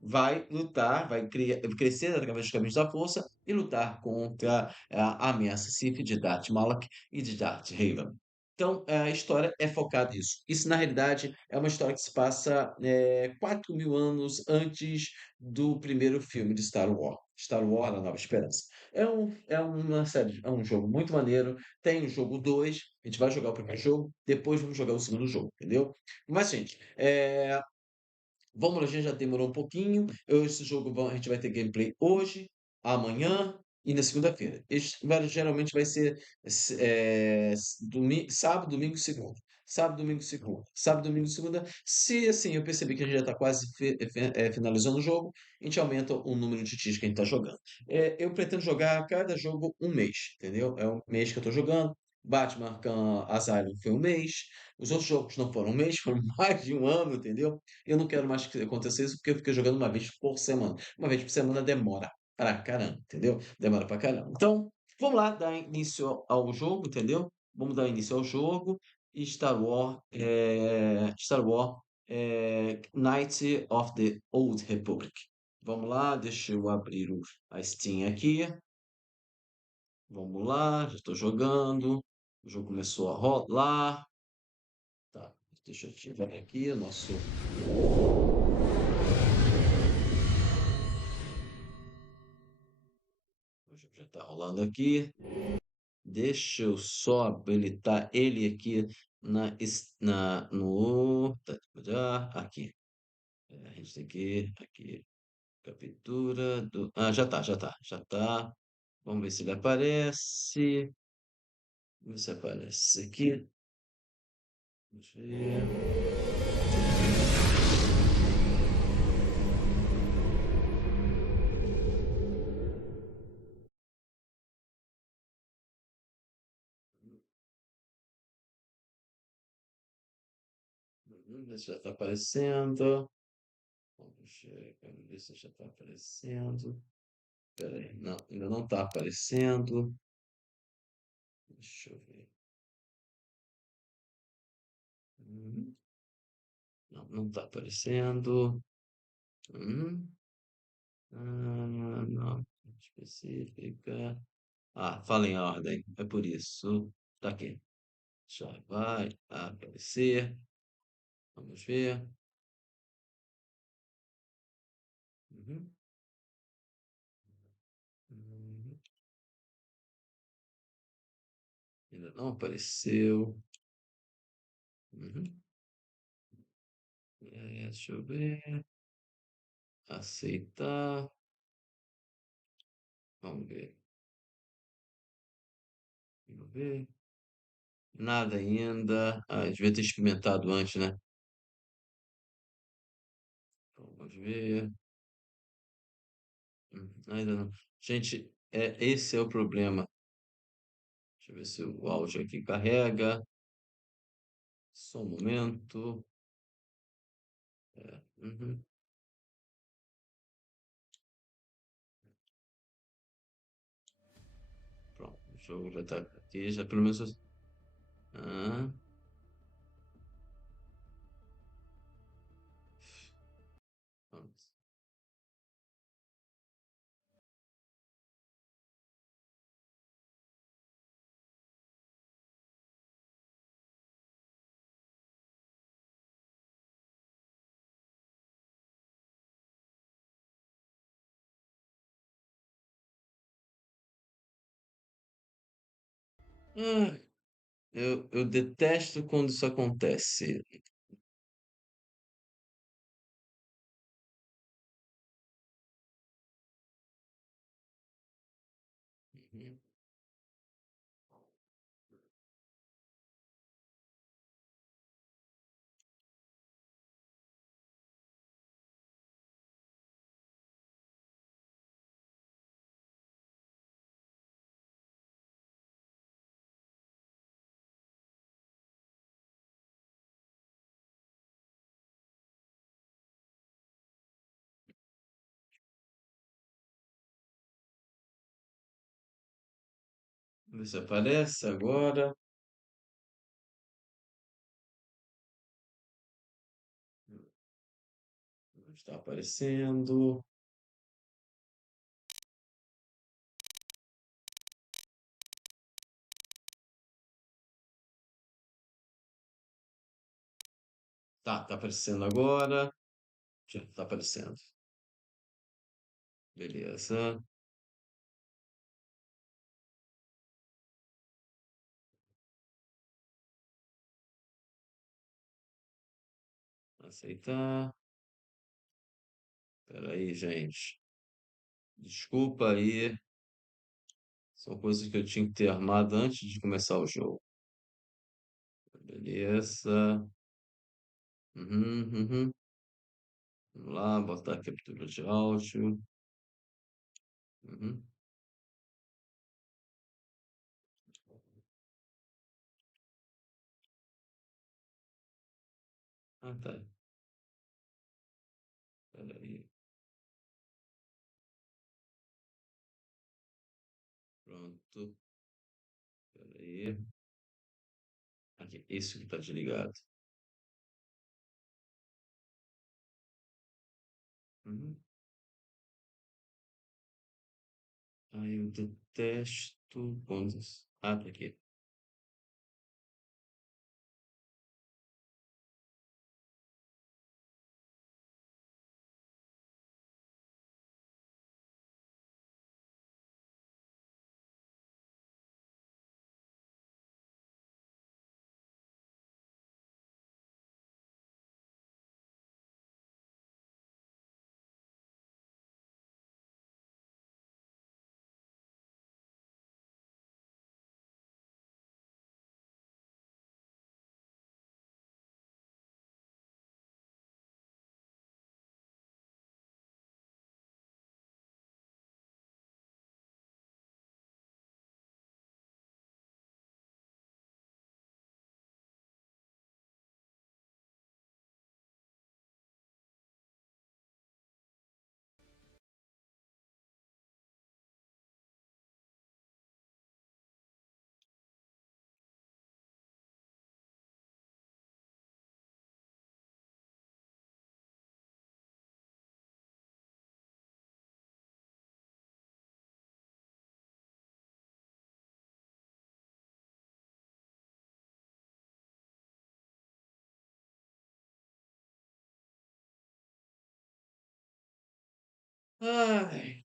vai lutar, vai crescer através dos caminhos da força e lutar contra a ameaça Sith de Darth Malak e de Darth Revan. Então, a história é focada nisso. Isso, na realidade, é uma história que se passa 4.000 anos antes do primeiro filme de Star Wars, A Nova Esperança. Uma série, é um jogo muito maneiro. Tem o jogo 2, a gente vai jogar o primeiro jogo, depois vamos jogar o segundo jogo, entendeu? Mas, gente, vamos lá, a gente já demorou um pouquinho. Esse jogo a gente vai ter gameplay hoje, amanhã e na segunda-feira. Geralmente vai ser sábado, domingo, segunda. Sábado, domingo, segunda. Sábado, domingo, segunda. Se assim eu perceber que a gente já está quase finalizando o jogo, a gente aumenta o número de dias que a gente está jogando. Eu pretendo jogar cada jogo um mês, entendeu? É um mês que eu estou jogando. Batman Arkham Asylum foi um mês. Os outros jogos não foram um mês, foram mais de um ano, entendeu? Eu não quero mais que aconteça isso, porque eu fiquei jogando uma vez por semana. Uma vez por semana demora pra caramba, entendeu? Demora pra caramba. Então, vamos lá dar início ao jogo, entendeu? Vamos dar início ao jogo. Star Wars Knights of the Old Republic. Vamos lá, deixa eu abrir a Steam aqui. Vamos lá, já estou jogando. O jogo começou a rolar. Tá, deixa eu ativar aqui o nosso. O jogo já está rolando aqui. Deixa eu só habilitar ele aqui no. Aqui. A gente tem que ir aqui. Captura do. Ah, já tá. Vamos ver se ele aparece. Vamos ver se aparece aqui. Vamos ver. Ver se já está aparecendo. Vamos ver se já está aparecendo. Espera aí, não, ainda não está aparecendo. Deixa eu ver. Hum, Não, não está aparecendo. Hum, não, específica. Ah, fala em ordem, é por isso. Tá aqui. Já vai aparecer. Vamos ver. Uhum. Uhum. Ainda não apareceu. Uhum. Deixa eu ver. Aceitar. Vamos ver. Vamos ver. Nada ainda. Ah, devia ter experimentado antes, né? Vamos ver. Ainda não. Gente, esse é o problema. Deixa eu ver se o áudio aqui carrega. Só um momento. Uhum. Pronto, o jogo já está aqui, já pelo menos. Ah, pronto. Ah, eu detesto quando isso acontece. Uhum. Vamos ver se aparece agora. Está aparecendo. Tá aparecendo agora. Já tá aparecendo. Beleza. Aceitar. Espera aí, gente. Desculpa aí. São coisas que eu tinha que ter armado antes de começar o jogo. Beleza. Uhum. Vamos lá, botar a captura de áudio. Uhum. Ah, tá. Espera aí. Pronto. Espera aí. Aqui, esse que tá desligado. Uhum. Ai, eu detesto quando... Ah, tá aqui. Ai.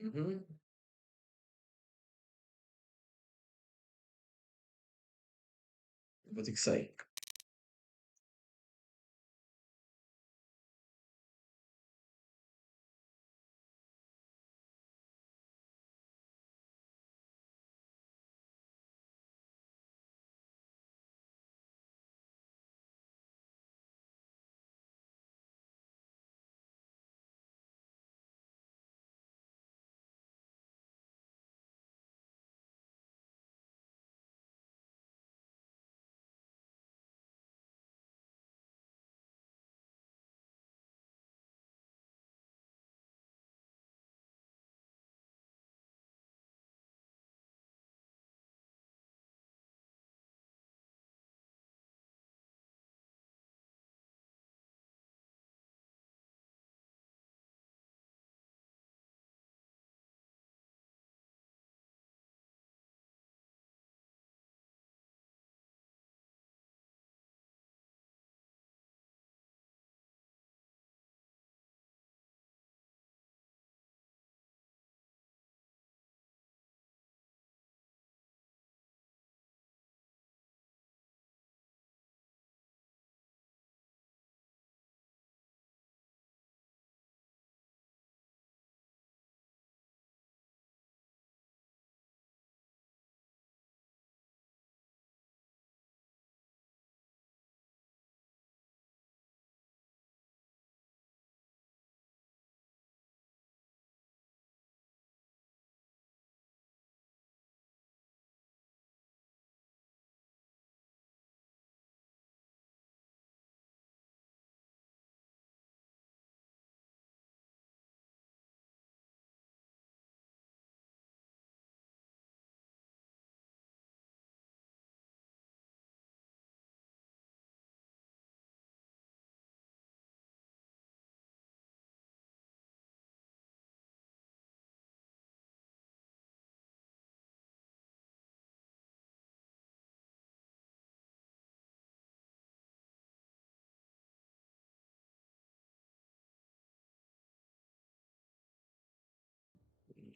Uhum. Vou ter que sair.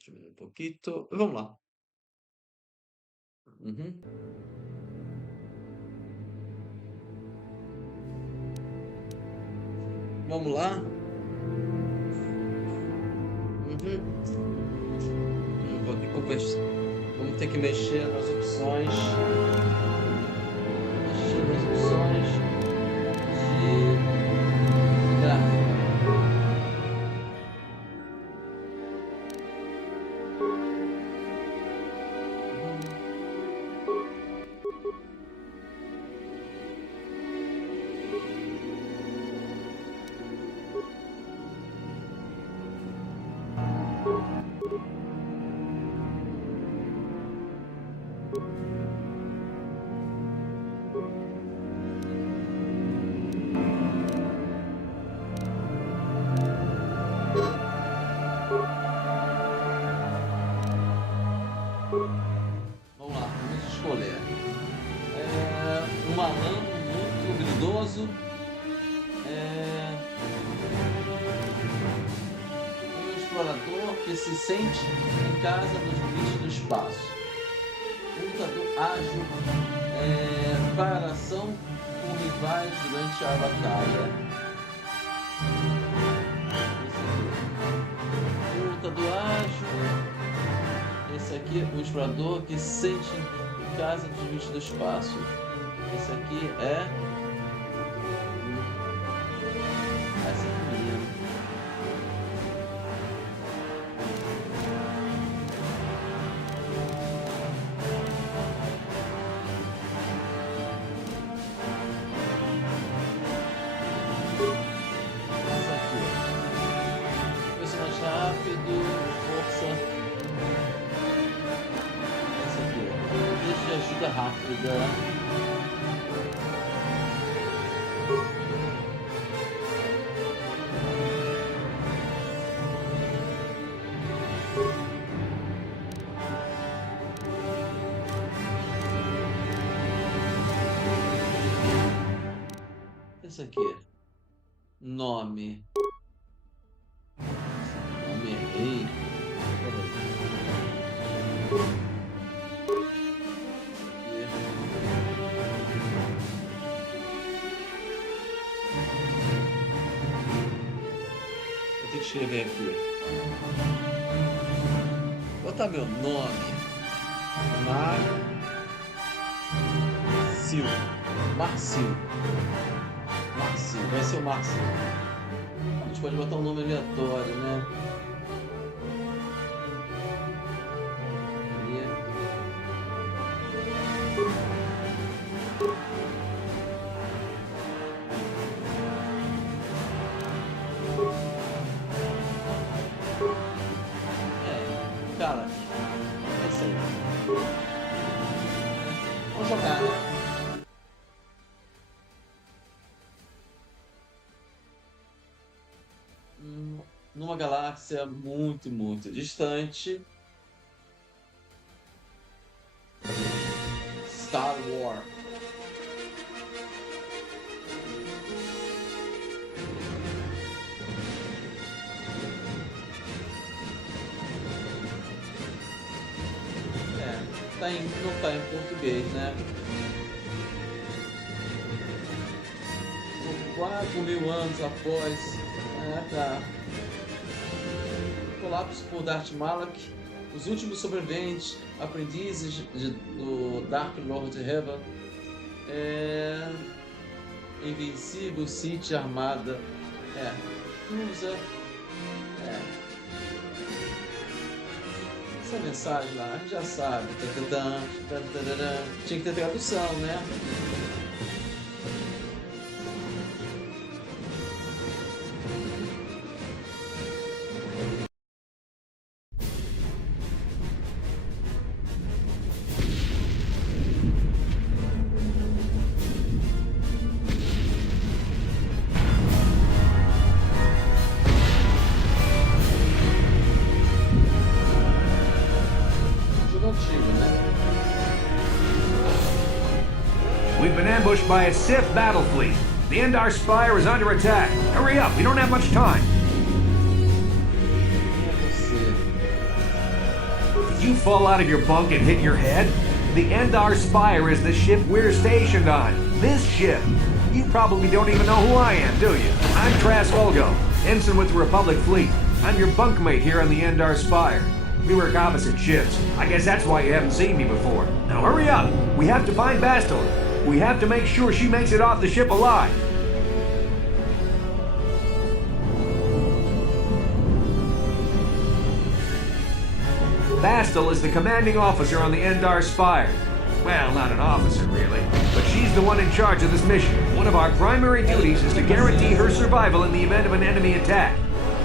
Diminuir um pouquinho. Vamos lá. Uhum. Vamos lá. Vamos ter que mexer nas opções. Mexer nas opções de gráfico. Vamos lá, vamos escolher. Um malandro muito habilidoso. Um explorador que se sente em casa nos limites do espaço. Um lutador ágil para ação com rivais durante a batalha. Um lutador ágil. Esse aqui é o explorador que se sente em casa nos limites do espaço. Esse aqui é essa aqui mesmo. Essa aqui. Personagem rápido, força. De ajuda rápida. Esse aqui. Nome. Nome é rei. Vou escrever aqui. Vou botar meu nome. Marcio. Vai ser o Marcio. A gente pode botar um nome aleatório, né? Cara, é isso aí. Vamos jogar, né? Numa galáxia muito, muito distante. Star Wars. Não tá em português, né? 4.000 anos após colapso por Darth Malak, os últimos sobreviventes, aprendizes do Dark Lord Heaven, invencível Sith armada, cruza, essa mensagem lá, a gente já sabe, tinha que ter tradução, né? We've been ambushed by a Sith battle fleet. The Endar Spire is under attack. Hurry up, we don't have much time. Did you fall out of your bunk and hit your head? The Endar Spire is the ship we're stationed on. This ship. You probably don't even know who I am, do you? I'm Tras Olgo, ensign with the Republic Fleet. I'm your bunkmate here on the Endar Spire. We work opposite ships. I guess that's why you haven't seen me before. Now hurry up. We have to find Bastila. We have to make sure she makes it off the ship alive. Bastila is the commanding officer on the Endar Spire. Well, not an officer, really, but she's the one in charge of this mission. One of our primary duties is to guarantee her survival in the event of an enemy attack.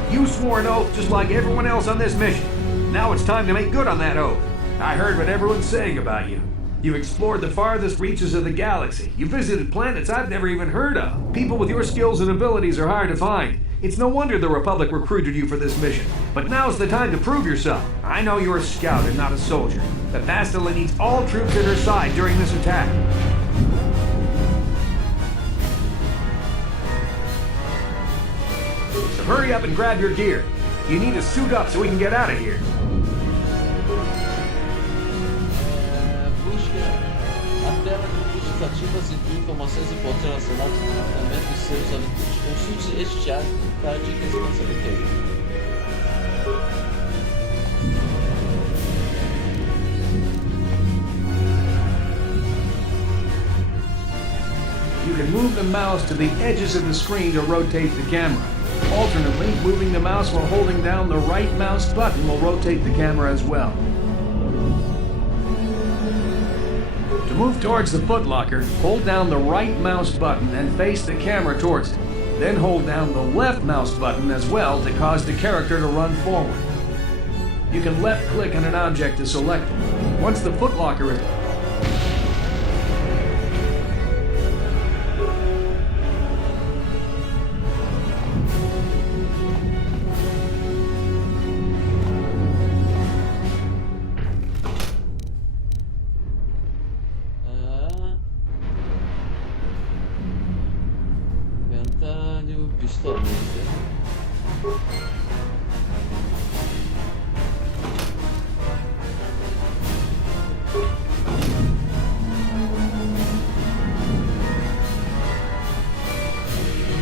You swore an oath just like everyone else on this mission. Now it's time to make good on that oath. I heard what everyone's saying about you. You've explored the farthest reaches of the galaxy. You visited planets I've never even heard of. People with your skills and abilities are hard to find. It's no wonder the Republic recruited you for this mission. But now's the time to prove yourself. I know you're a scout and not a soldier. But Bastila needs all troops at her side during this attack. So hurry up and grab your gear. You need to suit up so we can get out of here. A tela de buscas ativas inclui informações importantes relacionadas com o comportamento dos seus habitantes. Consulte este diário para dicas de conselho. You can move the mouse to the edges of the screen to rotate the camera. Alternately, moving the mouse while holding down the right mouse button will rotate the camera as well. To move towards the footlocker, hold down the right mouse button and face the camera towards it. Then hold down the left mouse button as well to cause the character to run forward. You can left-click on an object to select it. Once the footlocker is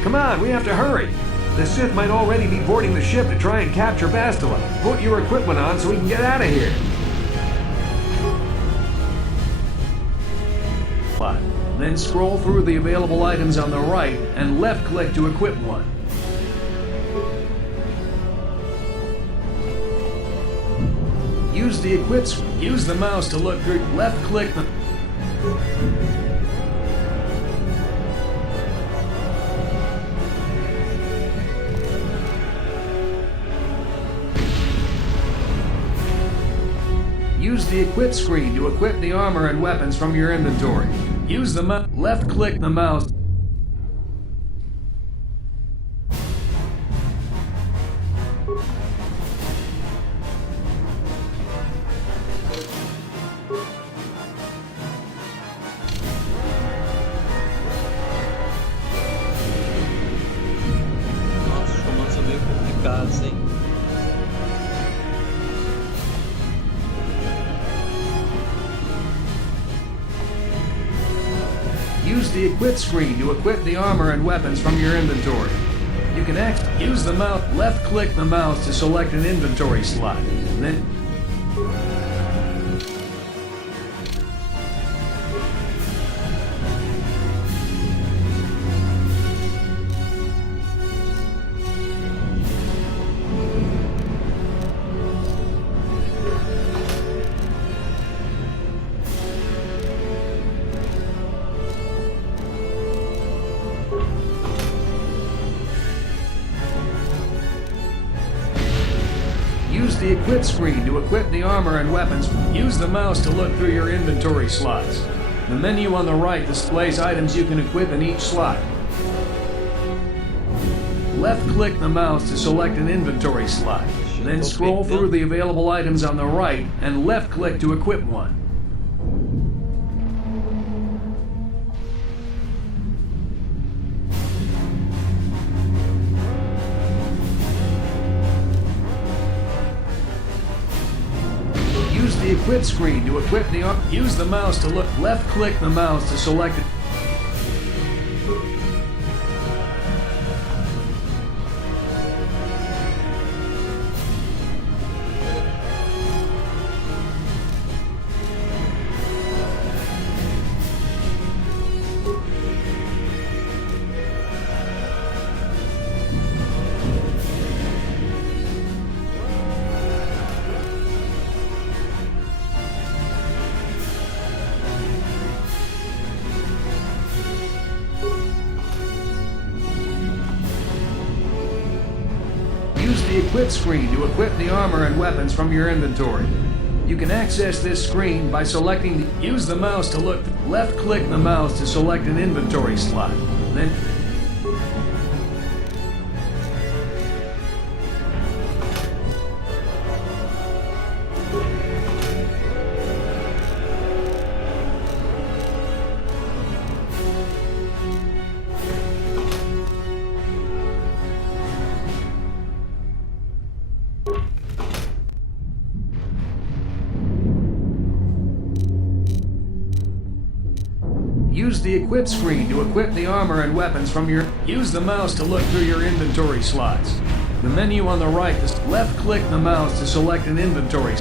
Come on, we have to hurry. The Sith might already be boarding the ship to try and capture Bastila. Put your equipment on so we can get out of here. Then scroll through the available items on the right and left-click to equip one. Use the mouse to look through. Left-click the... Use the equip screen to equip the armor and weapons from your inventory. Use the left-click the mouse. Nossa, os comandos são meio complicados, hein? Use the equip screen to equip the armor and weapons from your inventory. You can use the mouse, left-click the mouse to select an inventory slot. Then use the equip screen to equip the armor and weapons. Use the mouse to look through your inventory slots. The menu on the right displays items you can equip in each slot. Left-click the mouse to select an inventory slot. Then scroll through the available items on the right and left-click to equip one. Use the equip screen to equip the arm. Use the mouse to look. Left-click the mouse to select it. Use the equip screen to equip the armor and weapons from your inventory. You can access this screen by selecting the... Use the mouse to look. Left-click the mouse to select an inventory slot. Then... Use the equip screen to equip the armor and weapons from your... Use the mouse to look through your inventory slots. The menu on the right is left-click the mouse to select an inventory.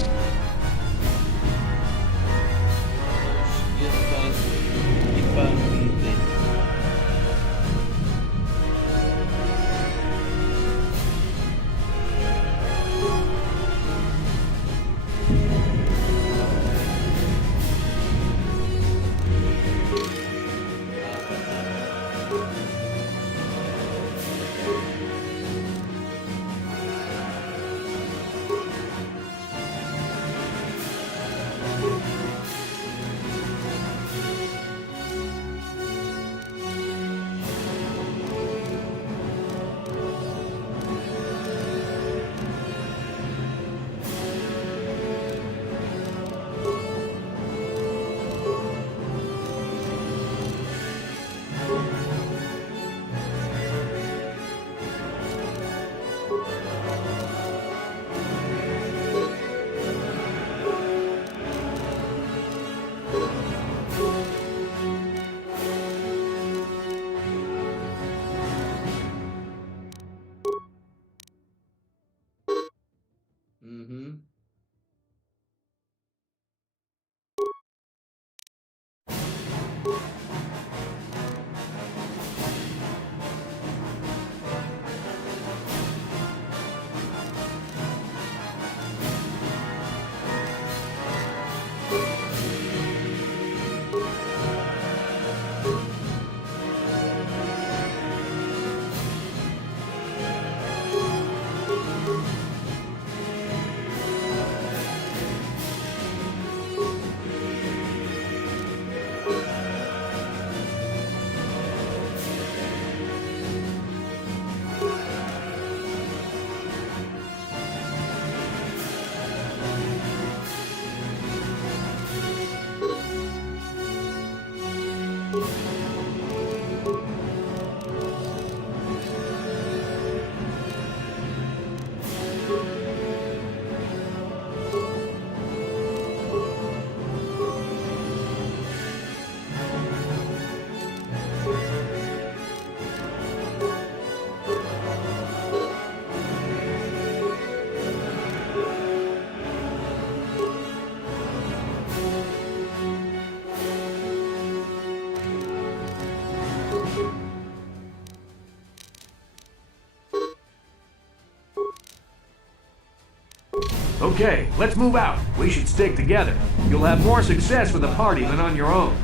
Okay, let's move out. We should stick together. You'll have more success with a party than on your own.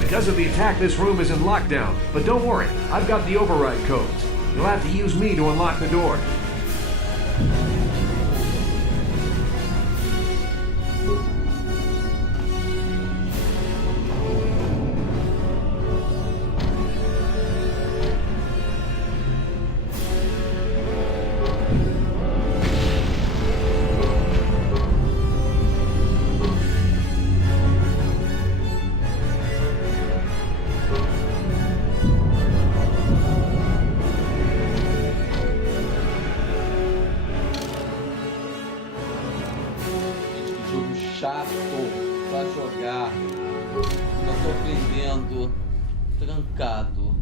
Because of the attack, this room is in lockdown. But don't worry, I've got the override codes. You'll have to use me to unlock the door. sendo trancado.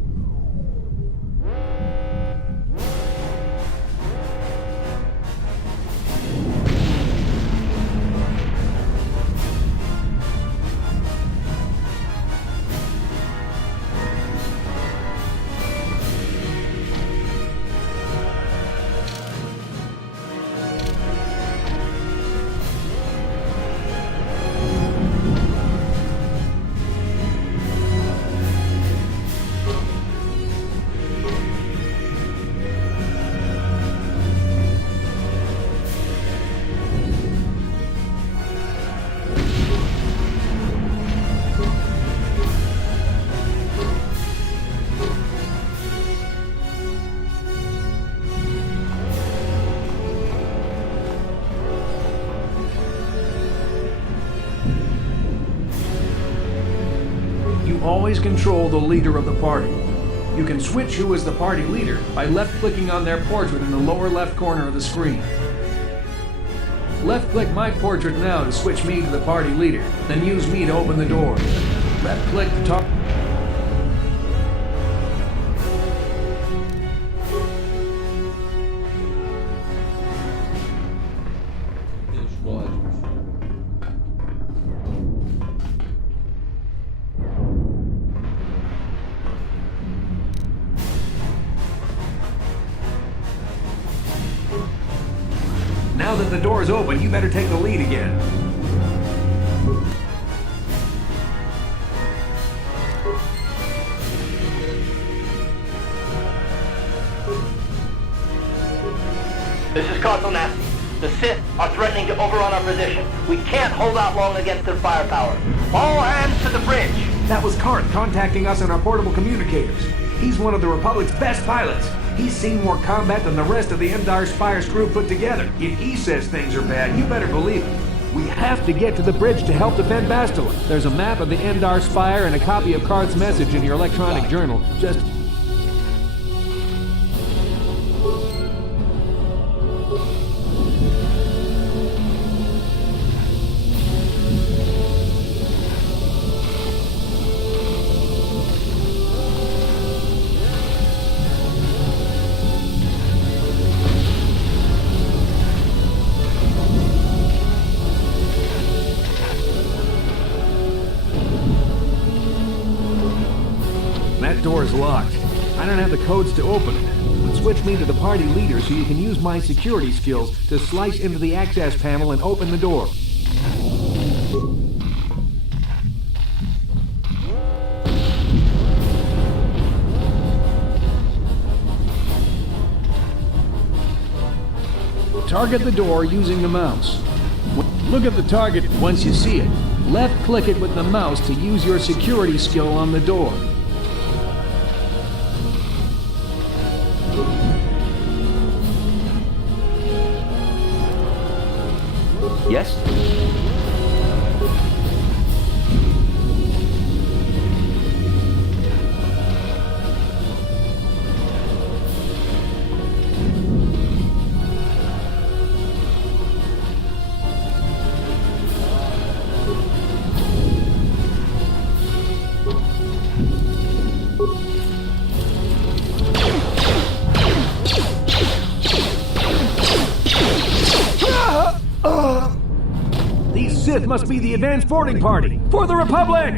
Always control the leader of the party. You can switch who is the party leader by left-clicking on their portrait in the lower left corner of the screen. Left-click my portrait now to switch me to the party leader, then use me to open the door. Left-click the top. Now that the door's open, you better take the lead again. This is Cardinal Nasty. The Sith are threatening to overrun our position. We can't hold out long against their firepower. All hands to the bridge. That was Cart contacting us on our portable communicators. He's one of the Republic's best pilots. He's seen more combat than the rest of the Endar Spire's crew put together. If he says things are bad, you better believe it. We have to get to the bridge to help defend Bastila. There's a map of the Endar Spire and a copy of Cart's message in your electronic journal. Just... That door is locked. I don't have the codes to open it. But switch me to the party leader so you can use my security skills to slice into the access panel and open the door. Target the door using the mouse. Look at the target once you see it. Left-click it with the mouse to use your security skill on the door. Yes? These Sith must be the advanced boarding party for the Republic!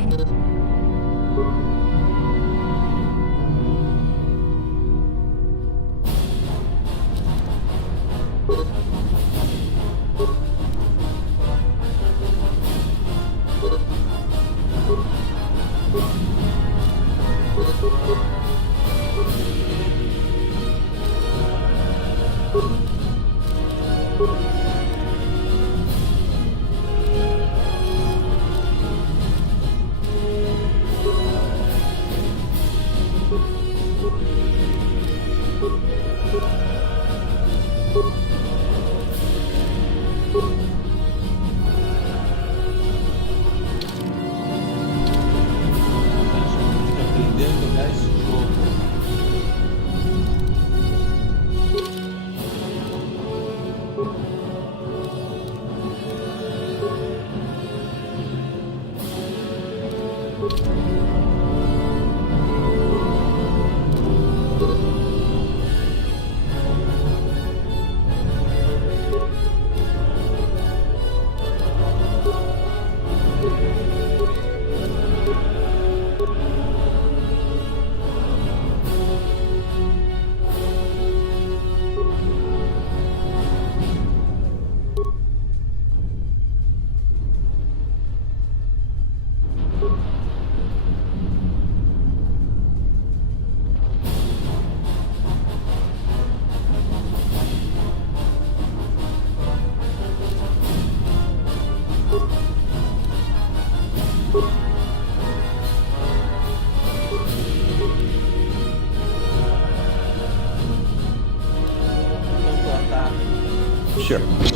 Sure.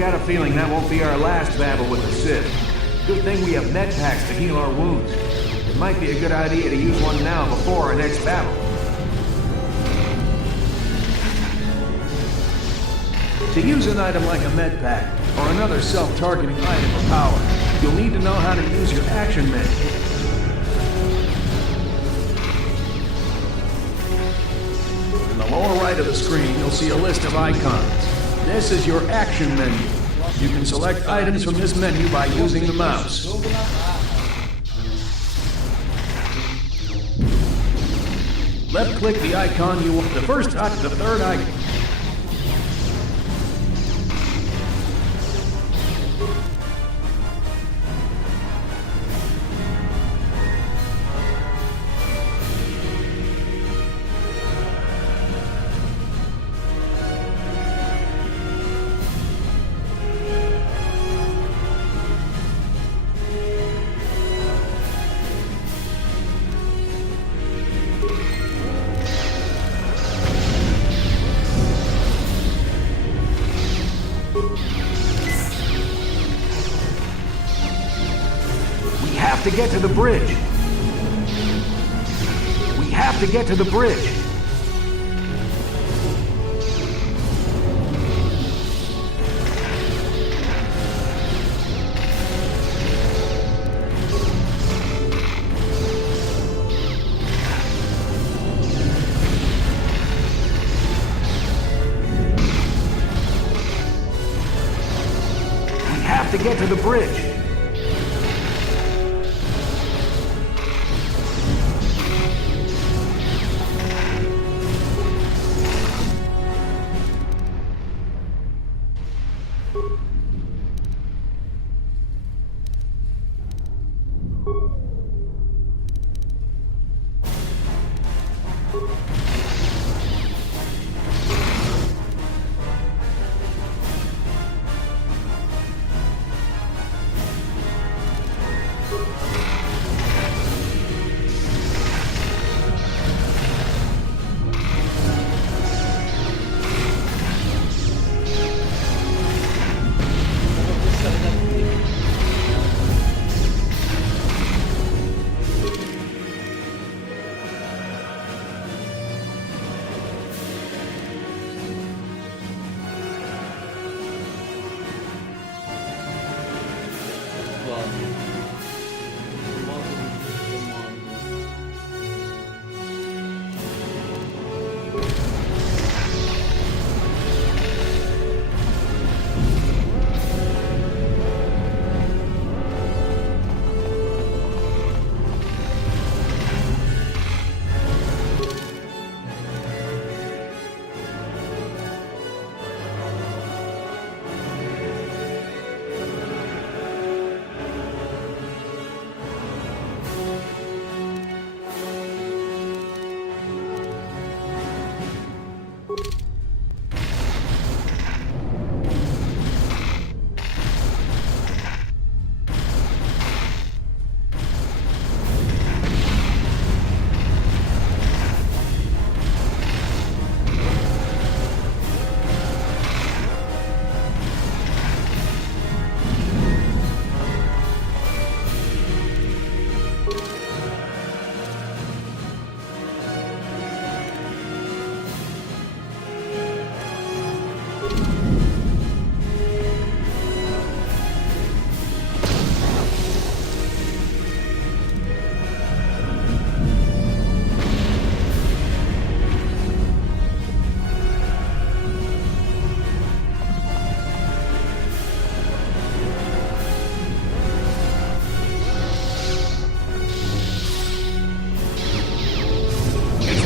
got a feeling that won't be our last battle with the Sith. Good thing we have med packs to heal our wounds. It might be a good idea to use one now before our next battle. To use an item like a med pack or another self-targeting item or power, you'll need to know how to use your action menu. In the lower right of the screen, you'll see a list of icons. This is your action menu. You can select items from this menu by using the mouse. Left-click the icon you want. The first touch, the third icon. To get to the bridge. We have to get to the bridge. We have to get to the bridge.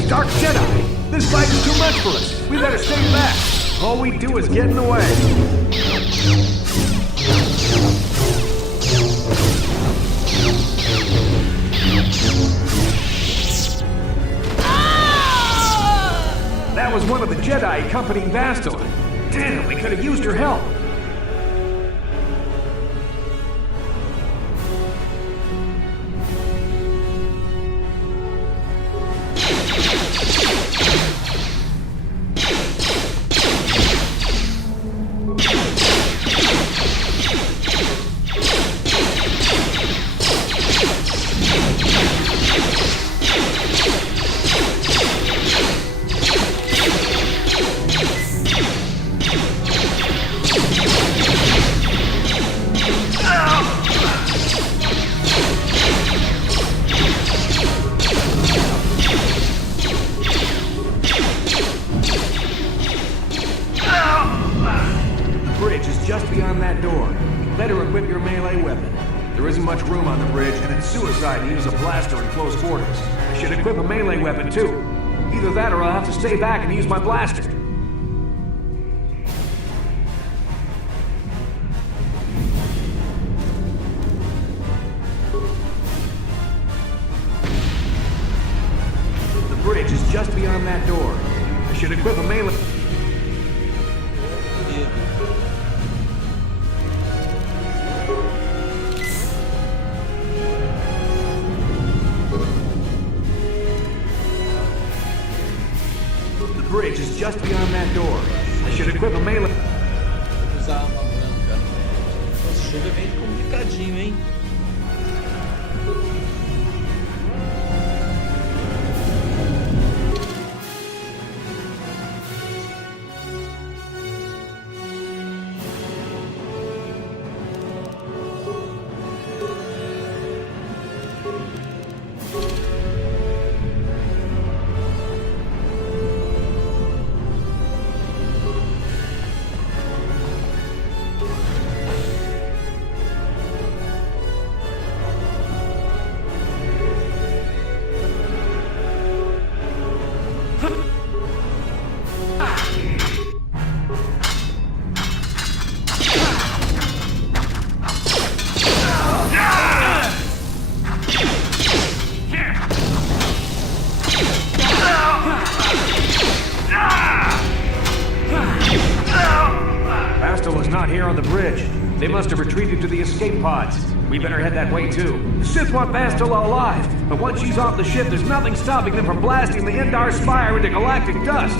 Dark Jedi! This fight is too much for us! We better stay back! All we do is get in the way! That was one of the Jedi accompanying Bastila. Damn, we could have used her help! and it's suicide to use a blaster in close quarters. I should equip a melee weapon too. Either that or I'll have to stay back and use my blaster. The bridge is just beyond that door. I should equip a melee... The bridge is just beyond that door. I should equip a melee... Vou usar uma branca. Esse jogo é bem complicadinho, hein? On the bridge. They must have retreated to the escape pods. We better head that way too. The Sith want Bastila alive, but once she's off the ship, there's nothing stopping them from blasting the Endar Spire into galactic dust.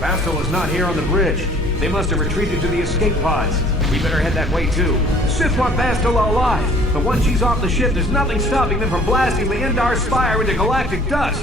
Bastila is not here on the bridge. They must have retreated to the escape pods. We better head that way too. The Sith want Bastila alive, but once she's off the ship, there's nothing stopping them from blasting the Endar Spire into galactic dust.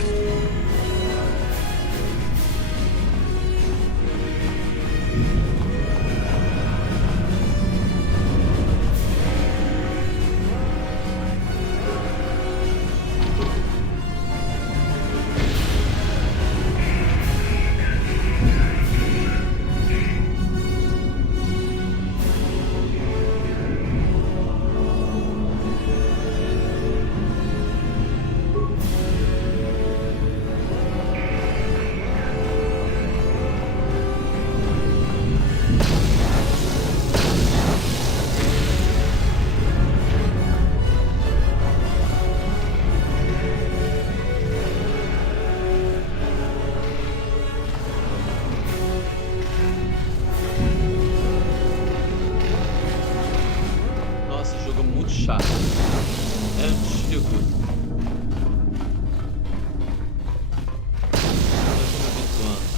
chato. É antigo. Eu tô me habituando.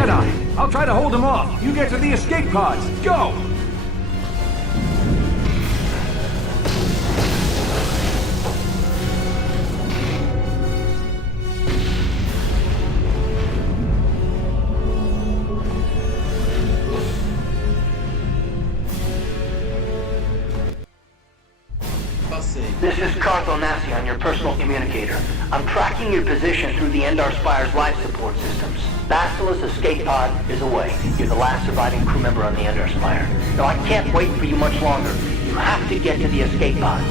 Jedi. I'll try to hold him off. You get to the escape pods. Go! Passei. This is Carthel Nassi on your personal communicator. I'm tracking your position through the Endar Spire's life support systems. Basilisk escape pod is away. You're the last surviving crew member on the Endar Spire. Now I can't wait for you much longer. You have to get to the escape pods.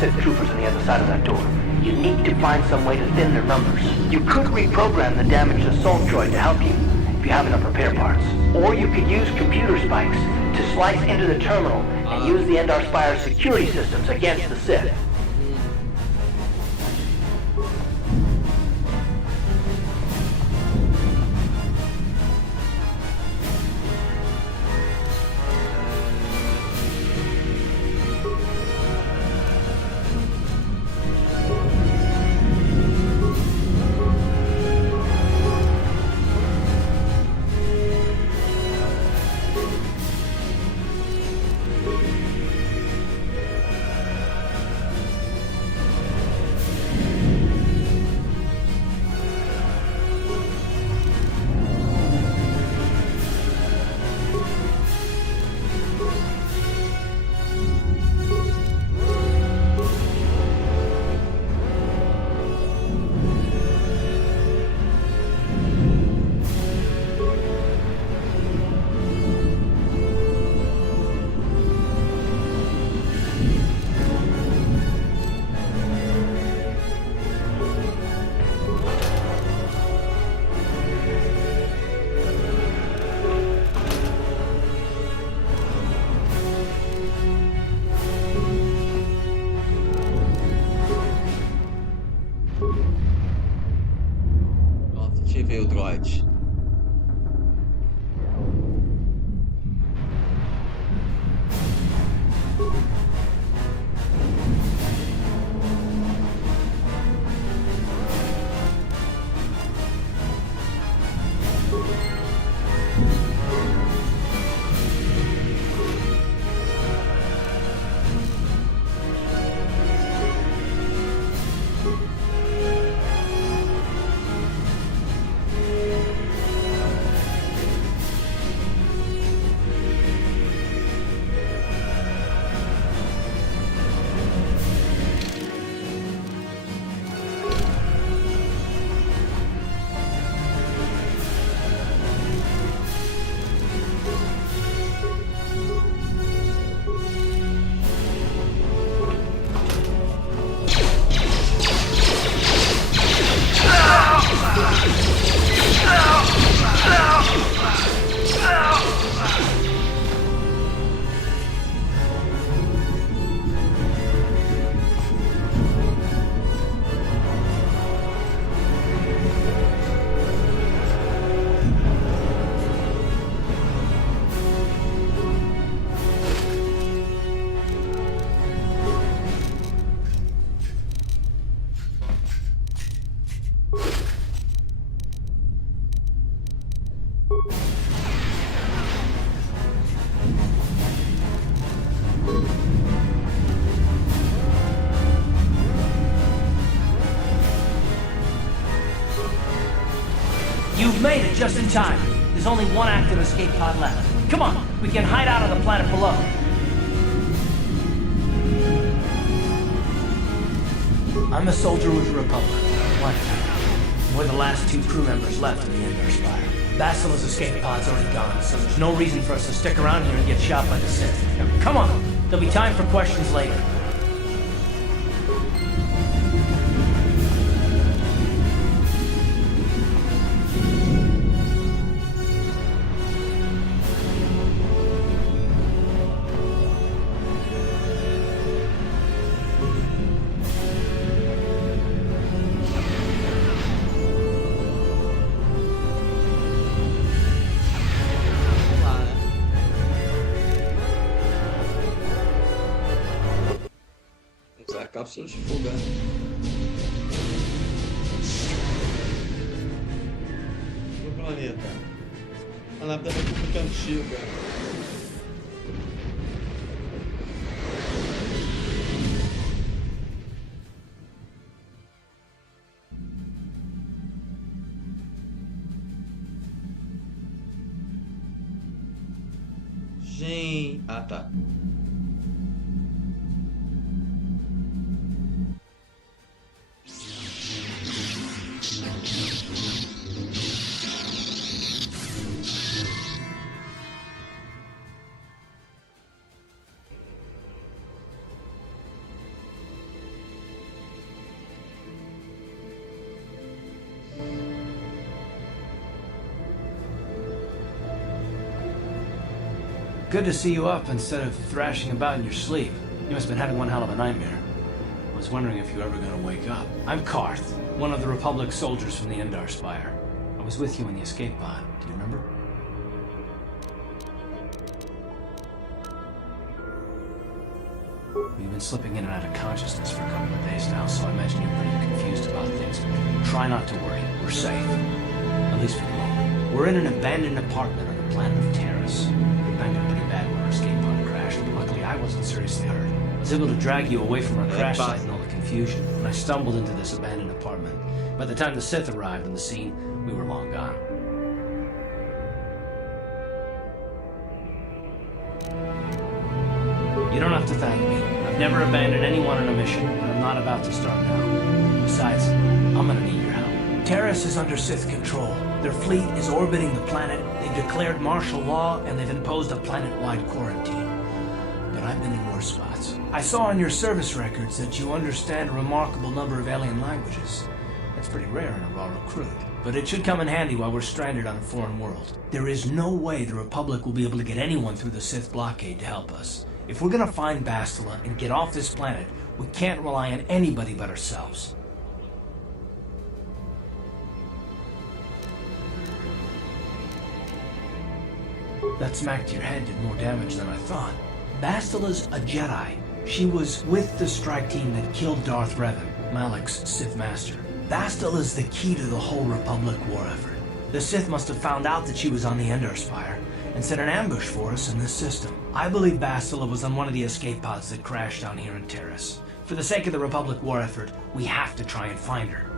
Sith troopers on the other side of that door. You need to find some way to thin their numbers. You could reprogram the damaged assault droid to help you, if you have enough repair parts. Or you could use computer spikes to slice into the terminal and use the Endar Spire's security systems against the Sith. You've made it just in time. There's only one active escape pod left. Come on, we can hide out on the planet below. I'm a soldier with the Republic. What? We're the last two crew members left in the Endar Spire. Bastila's escape pod's already gone, so there's no reason for us to stick around here and get shot by the Sith. Now, come on, there'll be time for questions later. Cápsula de fuga. No planeta. A nave da República Antiga. Gente. Ah, tá. Good to see you up instead of thrashing about in your sleep. You must have been having one hell of a nightmare. I was wondering if you were ever going to wake up. I'm Karth, one of the Republic soldiers from the Endar Spire. I was with you in the escape pod. Do you remember? You've been slipping in and out of consciousness for a couple of days now, so I imagine you're pretty confused about things. Try not to worry. We're safe. At least for the moment. We're in an abandoned apartment on the planet of Terrace. We banged up pretty bad when our escape pod crashed, but luckily I wasn't seriously hurt. I was able to drag you away from our crash site in all the confusion, and I stumbled into this abandoned apartment. By the time the Sith arrived on the scene, we were long gone. You don't have to thank me. I've never abandoned anyone on a mission, and I'm not about to start now. Besides, I'm gonna need your help. Terrace is under Sith control. Their fleet is orbiting the planet, they've declared martial law, and they've imposed a planet-wide quarantine. But I've been in worse spots. I saw on your service records that you understand a remarkable number of alien languages. That's pretty rare in a raw recruit. But it should come in handy while we're stranded on a foreign world. There is no way the Republic will be able to get anyone through the Sith blockade to help us. If we're gonna find Bastila and get off this planet, we can't rely on anybody but ourselves. That smack to your head did more damage than I thought. Bastila's a Jedi. She was with the strike team that killed Darth Revan, Malak's Sith Master. Bastila's the key to the whole Republic war effort. The Sith must have found out that she was on the Endar Spire and set an ambush for us in this system. I believe Bastila was on one of the escape pods that crashed down here in Terrace. For the sake of the Republic war effort, we have to try and find her.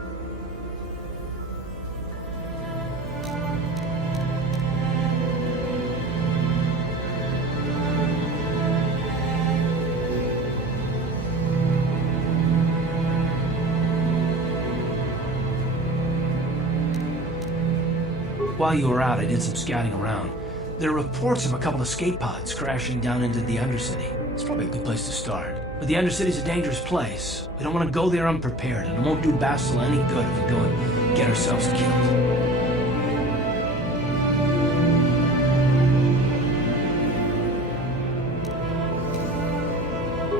While you were out, I did some scouting around. There are reports of a couple of escape pods crashing down into the Undercity. It's probably a good place to start. But the Undercity's a dangerous place. We don't want to go there unprepared, and it won't do Bastila any good if we go and get ourselves killed.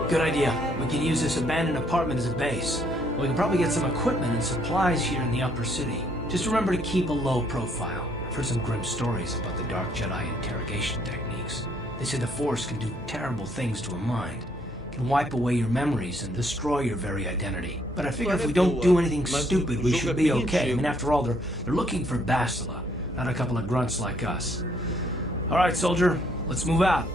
Good idea. We can use this abandoned apartment as a base. We can probably get some equipment and supplies here in the upper city. Just remember to keep a low profile. I've heard some grim stories about the Dark Jedi interrogation techniques. They say the Force can do terrible things to a mind. It can wipe away your memories and destroy your very identity. But I figure if we don't do anything stupid, we should be okay. I mean, after all, they're looking for Bastila. not a couple of grunts like us. All right, soldier, let's move out.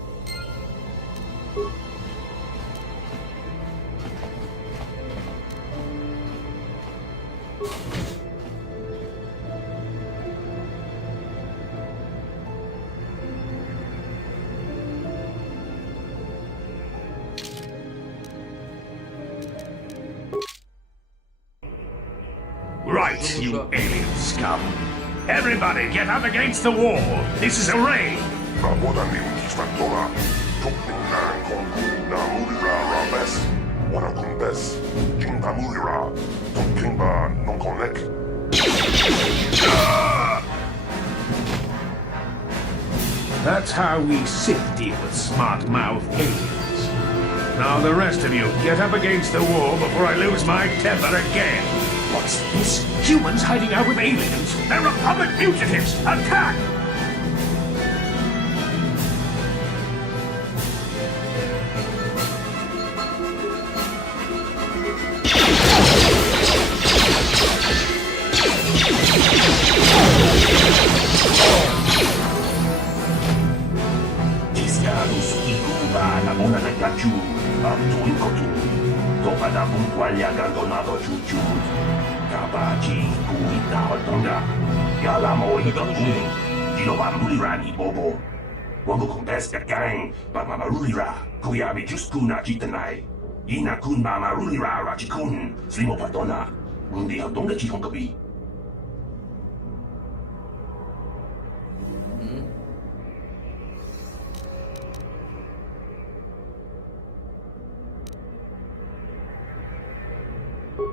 Right, you alien scum. Everybody get up against the wall. This is a raid. That's how we deal with smart-mouthed aliens. Now the rest of you, get up against the wall before I lose my temper again. What's this? Humans hiding out with aliens? They're Republic fugitives! Attack! Discarus ikuba na mona na kachu, tuin kotu. Topa da bunqualia gandonado chuchu. Kabaji kuita hotonga. Yalamo ikakun. Diloba mulirani bobo. Wango kumbeska gang, but mamarulira. Kuyabi juskuna jitanai. Ina kun mamarulira rachikun. Slimo patona. Mundi hotonga chihonkabi.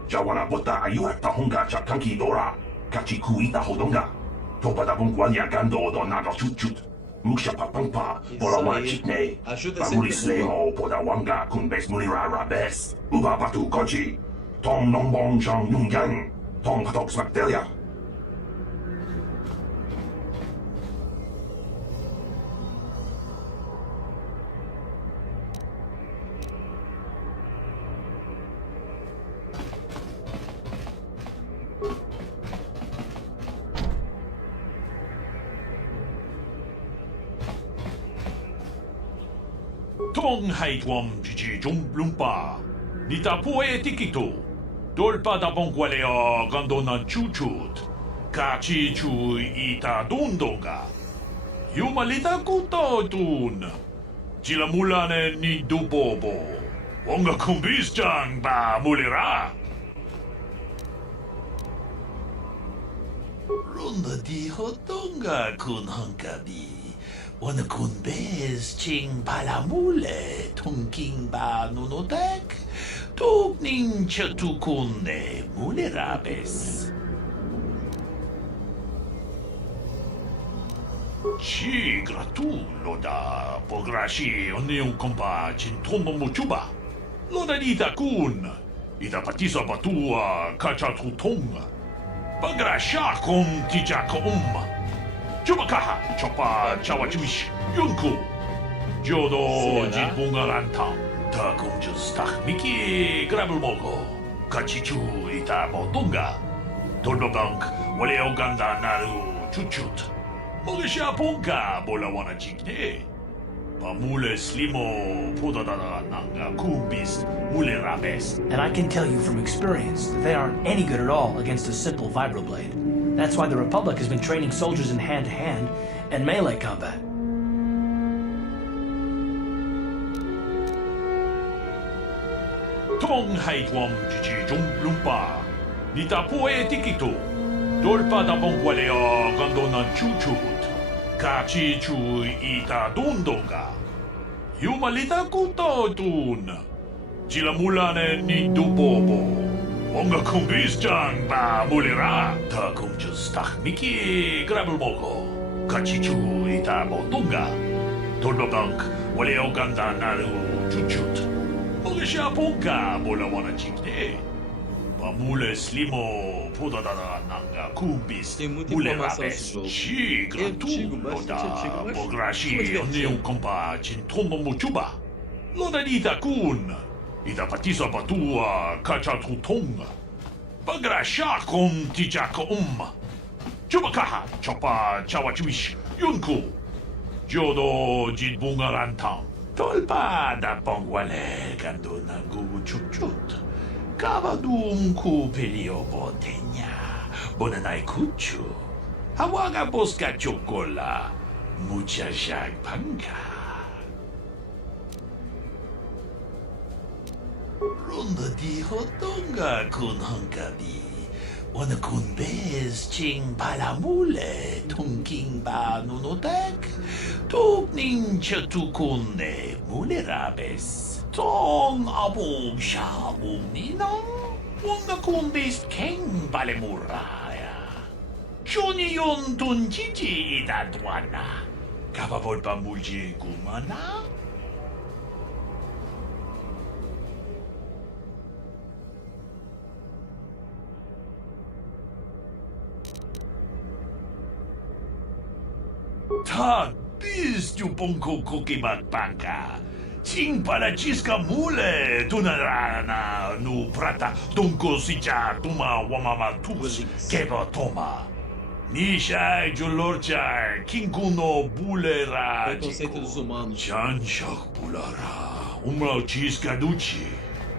Jawana bota ayuak tahonga chakanki dora. Kachi kuita hodonga. Topa da bunqualia gando donado chuchut. Muksha papampa, bola wana chitne. Ajuda Bamuli sempre, slemo poda wanga kun bes mulira rabes. Uba batu kochi. Tom nombong jang yungang. Tom hatok smaktelia. Tong haitwam jiji lumpa. Nita poe tikito. Dolpa da bonqualeo gandona chuchut. Kachi chu ita dundonga. Yumalita kuto tun. Chila mulane ni dubobo. Wonga kumbisjang ba mulira. Runda di hotonga kun hankabi. Wana kun bez ching palamule tungking ba nunotek. Tuk ning chatukunne mulerabes. Chi gratulo da pograshi onion compa cintomo muchuba. Loda dita kun. Ida patisa batua kachatutonga. Pagrasha kon tijaka Chubakaha, chopa chawachimish, yunku. Jodo jinpungaranta. Takunjus tahmiki grabulmogo. Kachichu ita botunga. Tordobank, waleo ganda naru chuchut. Mogisha punka bola wana chikne. Pamule slimo podadada nanga kumbis mule rabes. And I can tell you from experience that they aren't any good at all against a simple vibroblade. That's why the Republic has been training soldiers in hand-to-hand and melee combat. Tong haitwam jiji lumpa. Nita poe tikito. Dolpa da bonqualeo gandona chuchut. Kachi chu ita dundonga. Yumalita kuto tun. Chila mulane ni dubobo. Wonga kumbisjang ba mulira. Takunjus tahmiki grabulmogo. Kachichu ita botunga. Tordobank waleo ganda naru chuchut. Mogisha punka bola wana chikne. Pamule slimo podadada nanga kumbis Tem muita mule informação rabes. esse jogo. Chi Antigo, gratulo bastante da antigo, mas pograshi divertido. onion compa cintomo muchuba. Loda dita kun. Ida patisa batua kachatutonga. Pagrasha kon tijaka Chubakaha, Chopa, Chawachiwish, Yunku. Jodo, Jitbungarantang. Tolpa da pongwale kando na gugu chuchut. Kavadum ku pelio botenya. Bonanai kuchu. Hawaga boska chokola. Mucha jagpanga. Ronda di hotonga kun hankabi. Wana kun bez ching palamule tungking ba nunotek. Tuk ninja tukunne mulerabes. Tong abum shabum ninong. Wana kun bez king balemuraya. Juni yon tunjiji idadwana. Kapavolpa mulji kumana. Ta bis tu ponko kokimat banka. Sing para chiska mule tunarana nu prata tunko sicha tuma wamama tus keba toma. Nisha julorcha kinkuno bulera. Preconceito dos humanos. Chanchak bulara. Umrao chiska duchi.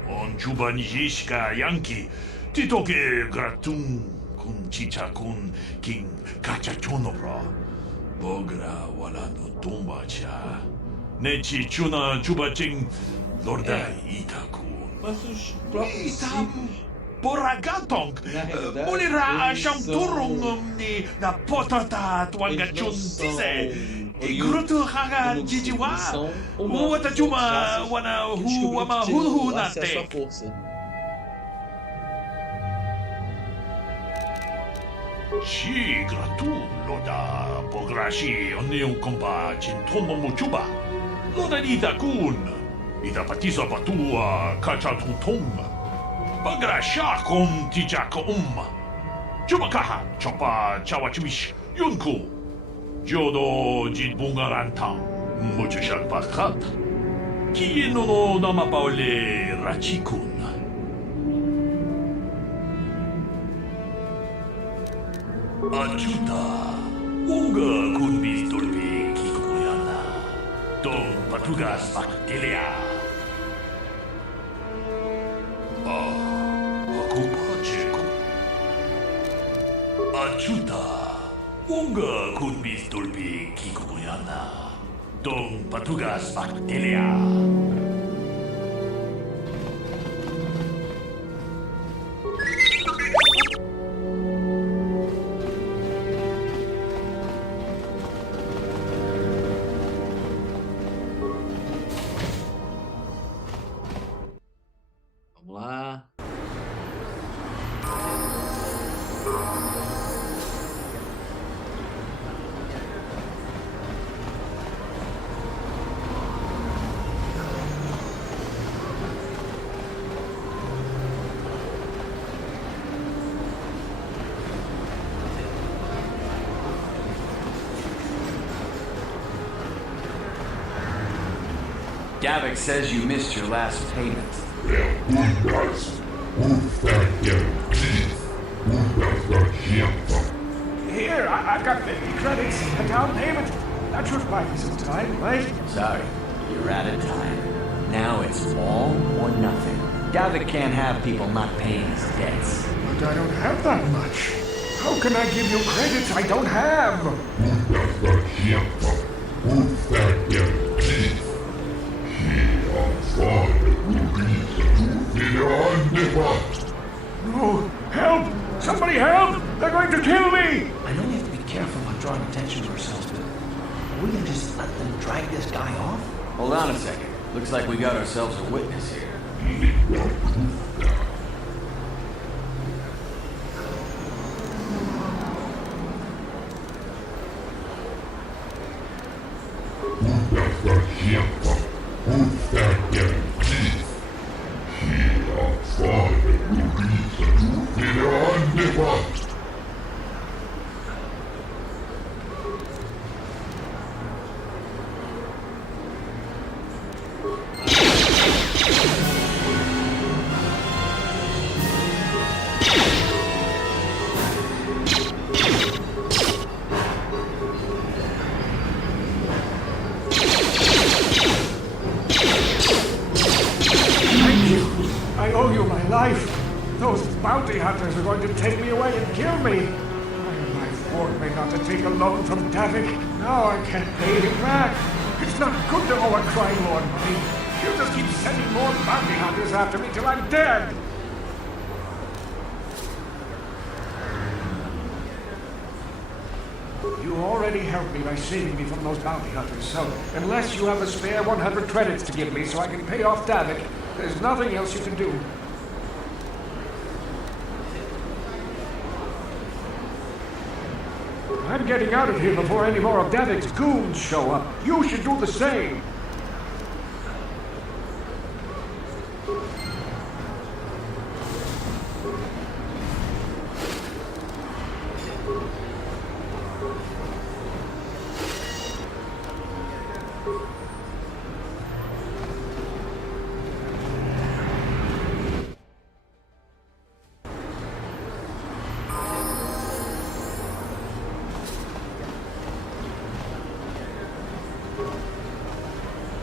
On chubanjishka yanki. Titoke gratun kun chicha kun king kachachonora. Bogra wala no tumbacha. Nechi chuna chubaching lorda itakun. Mas os próprios Itam ciclos, boragatong. na realidade, Mulira eles sham são- turung ni na potata tuanga eles não chun são tise. oriundos Igrutu haga do mundo jijiwa. civil, são humanos, Wata chuma raças wana que hu descobriram wama que hu tinham na acesso à tek. força. Si gratu loda pograshi oniu kompa chintomo muchuba. Loda ita kun. Ita patisa patua kachatu tom. Bagrasha kom tijaka Chubakaha chopa chawachimish yunku. Jodo jitbungarantang. Muchushan pakat. Kieno no namapaole rachikun. Ajuda, unga kunbis dolbi kikuyana. Dong patugas faktelea. Aku paceku. Ajuda, unga kunbis dolbi kikuyana. Dong patugas faktelea. Vamos lá. Gavik says you missed your last payment. Here, I've got 50 credits, a down payment. That should buy me some time, right? Sorry, you're out of time. Now it's all or nothing. Gavik can't have people not paying his debts. But I don't have that much. How can I give you credits I don't have? No, help! Somebody help! They're going to kill me! I know we have to be careful about drawing attention to ourselves, but are we gonna just let them drag this guy off? Hold on a second. Looks like we got ourselves a witness here. bounty hunters are going to take me away and kill me. Why am I forced me not to take a loan from Davik? Now I can't pay him back. It's not good to owe a crime lord money. He'll just keep sending more bounty hunters after me till I'm dead. You already helped me by saving me from those bounty hunters, so unless you have a spare 100 credits to give me so I can pay off Davik, there's nothing else you can do. I'm getting out of here before any more of Davik's goons show up. You should do the same.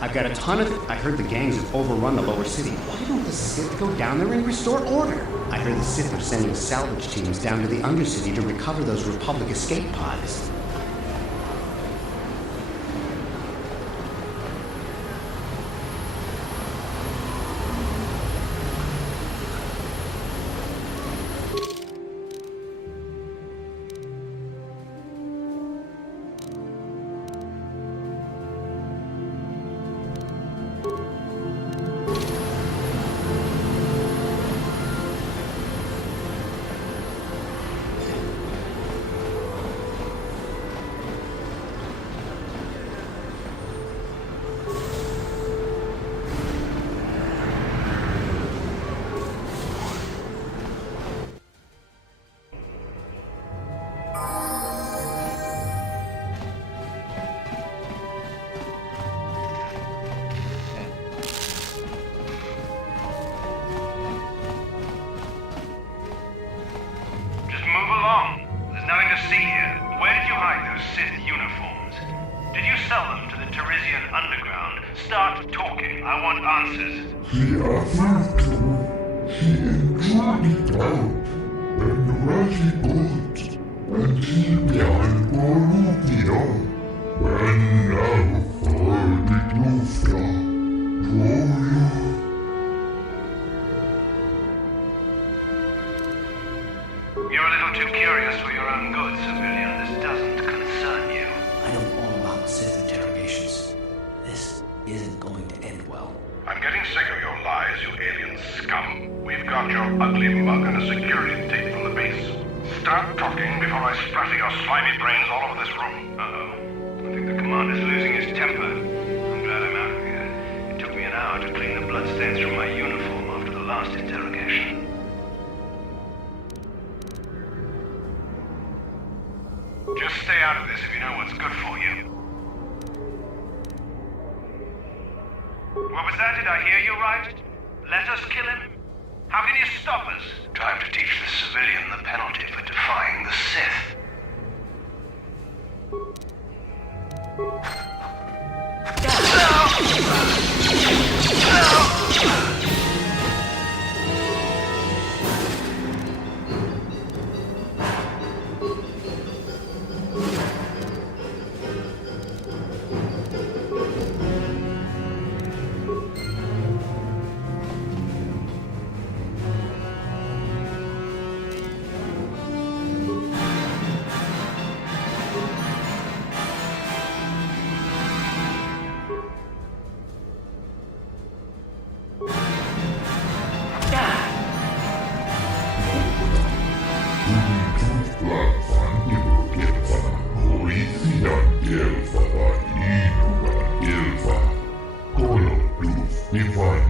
I've got a ton of... I heard the gangs have overrun the lower city. Why don't the Sith go down there and restore order? I heard the Sith are sending salvage teams down to the Undercity to recover those Republic escape pods. Start talking. I want answers. He offered to. He enjoyed it out. And Raji good. And he behind Bordo. And now for the Lufra. You're a little too curious for your own good, civilian. This doesn't concern you. I know all about Sith interrogations. This isn't going to end well. I'm getting sick of your lies, you alien scum. We've got your ugly mug and a security tape from the base. Start talking before I splatter your slimy brains all over this room. Uh-oh. I think the commander's losing his temper. I'm glad I'm out of here. It took me an hour to clean the bloodstains from my uniform after the last interrogation. Just stay out of this if you know what's good for you. What was that? Did I hear you right? Let us kill him? How can you stop us? Time to teach the civilian the penalty for defying the Sith. Divine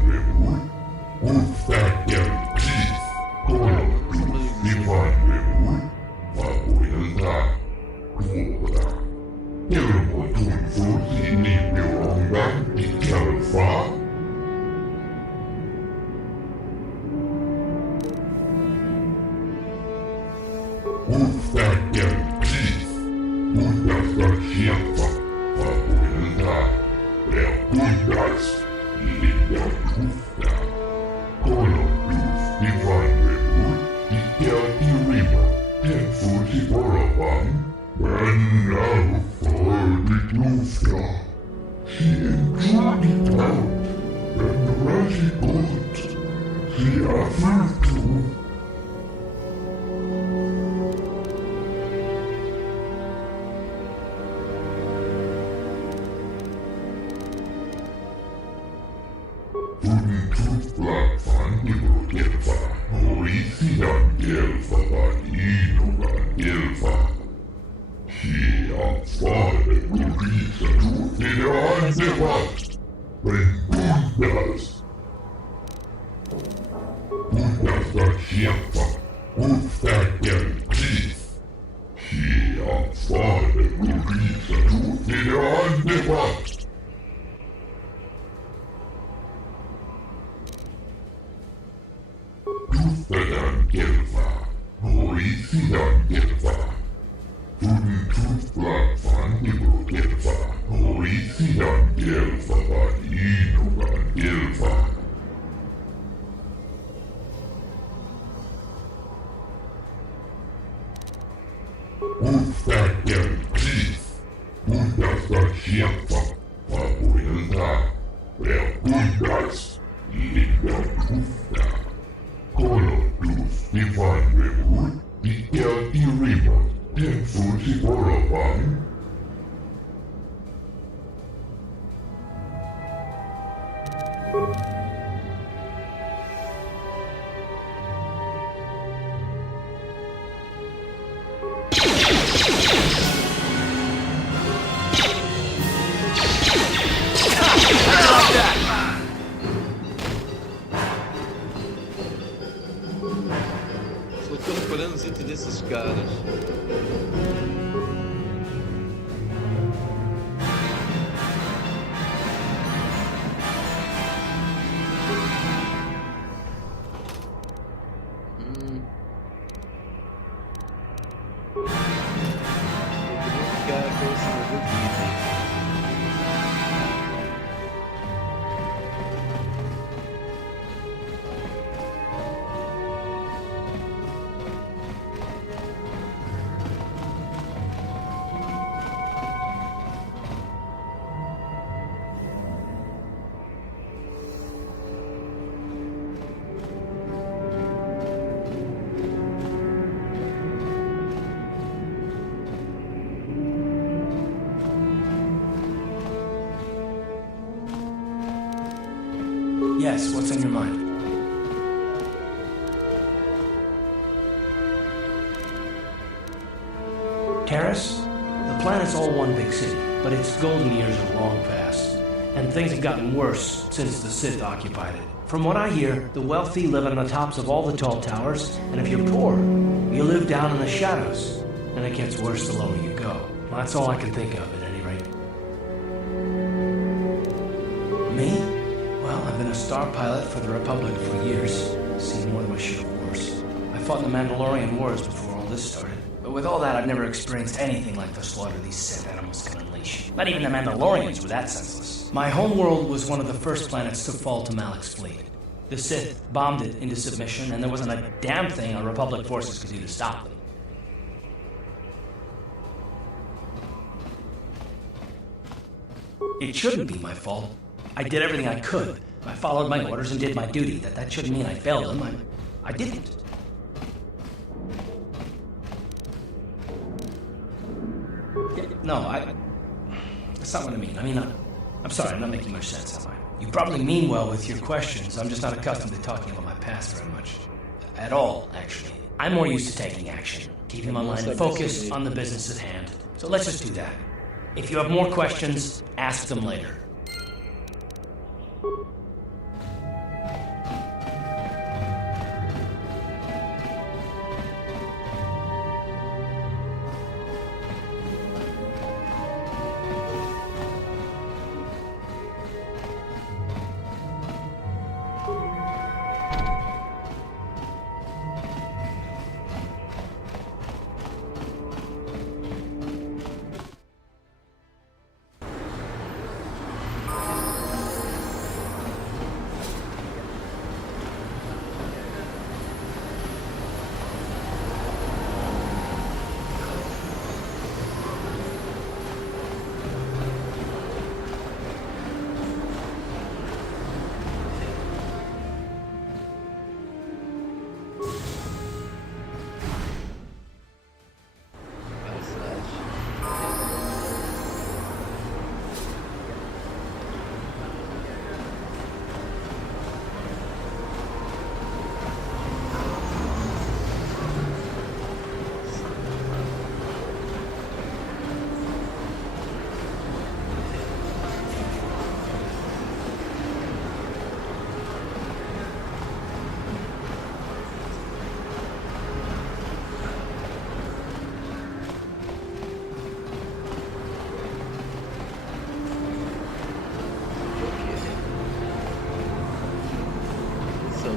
Rajiput, Siafatu. Belakang Gelfa, Maurici dan Gelfa Banino dan Gelfa. Siapa Maurici tidak debat. Budas. Budas dan siapa? Budak yang chief. Siapa Maurici tidak debat. Dan Gelfa, Maurici dan Gelfa. Tuntut belakang ibu Gelfa, Maurici dan Gelfa, Banino dan Gelfa. Budak yang chief, budak dan siapa? Papuelta, budas, linda budak. Kalau dus divine reward, detail remote, dan fungsi balapan. Desses caras. Yes, what's on your mind? Terrace? The planet's all one big city, but its golden years are long past. And things have gotten worse since the Sith occupied it. From what I hear, the wealthy live on the tops of all the tall towers, and if you're poor, you live down in the shadows. And it gets worse the lower you go. Well, that's all I can think of, at any rate. Me? Well, I've been a star pilot for the Republic for years. Seen more than my share of wars. I fought in the Mandalorian Wars before all this started. But with all that, I've never experienced anything like the slaughter these Sith animals can unleash. Not even the Mandalorians were that senseless. My homeworld was one of the first planets to fall to Malik's fleet. The Sith bombed it into submission, and there wasn't a damn thing our Republic forces could do to stop them. It shouldn't be my fault. I did everything I could. I followed my orders and did my duty. That shouldn't mean I failed them. I didn't. No, that's not what I mean. I'm sorry, I'm not making much sense, am I? You probably mean well with your questions. I'm just not accustomed to talking about my past very much. At all, actually. I'm more used to taking action, keeping my mind focused on the business at hand. So let's just do that. If you have more questions, ask them later.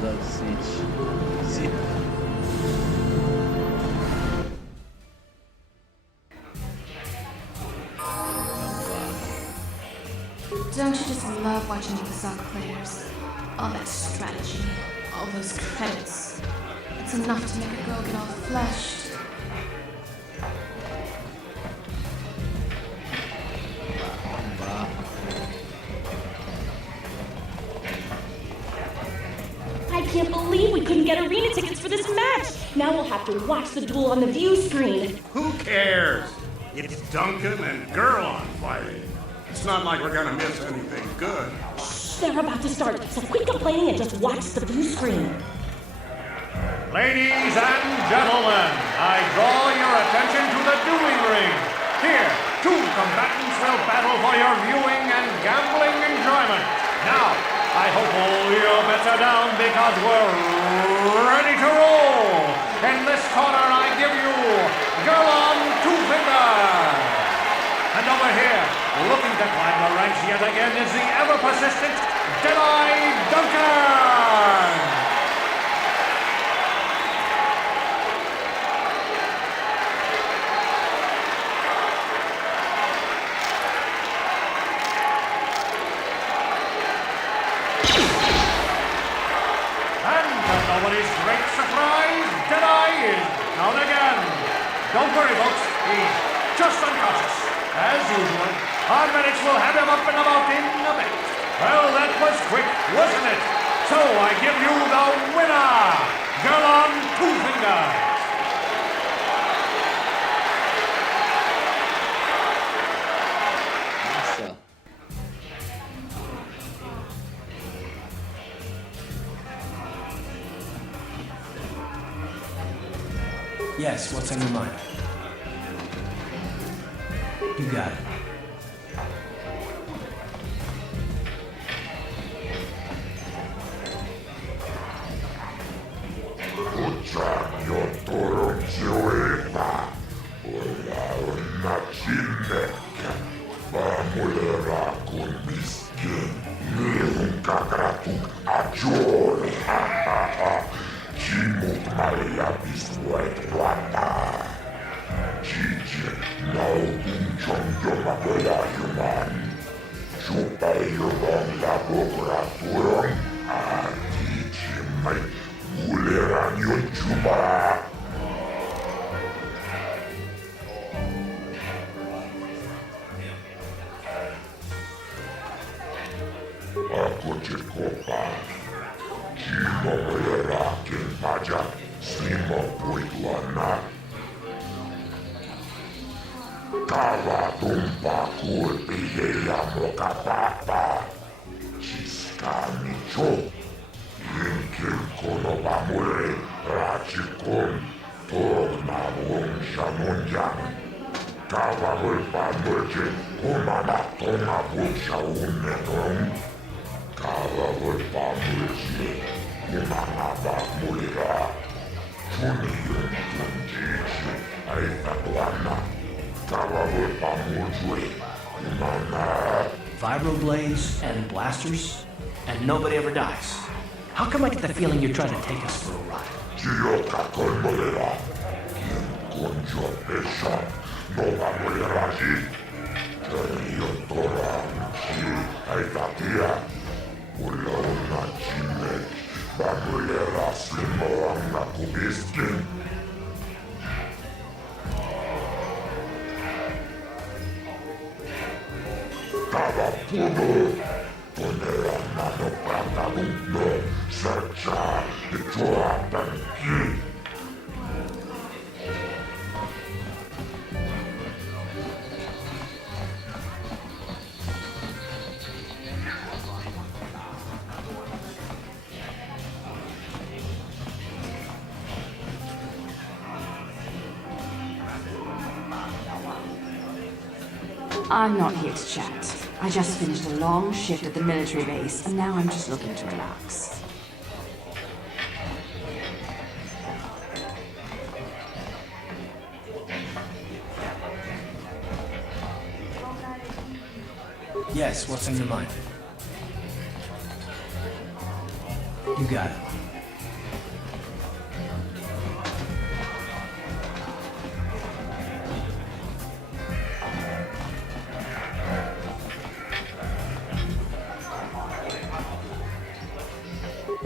City. Don't you just love watching the soccer players? All that strategy, all those credits. It's enough to make a girl get all flushed. I can't believe we couldn't get arena tickets for this match. Now we'll have to watch the duel on the view screen. Who cares? It's Duncan and Gerlon fighting. It's not like we're gonna miss anything good. They're about to start, so quit complaining and just watch the view screen. Ladies and gentlemen, I draw your attention to the dueling ring. Here, two combatants will battle for your viewing and gambling enjoyment. Now, I hope all your bets are down because we're ready to roll. In this corner, I give you Gerlon Two Fingers. And over here, looking to climb the ranks yet again, is the ever-persistent Deadeye Duncan. Nobody's great surprise, Deadeye is down again. Don't worry, folks, he's just unconscious. As usual, our medics will have him up and about in a minute. Well, that was quick, wasn't it? So I give you the winner, Gerlon Two Fingers. Yes, what's on your mind? You got it. Vibroblades and blasters, and nobody ever dies. How come I get the feeling you're trying to take us for a ride? I'm not here to chat. I just finished a long shift at the military base, and now I'm just looking to relax. Yes, what's on your mind? You got it.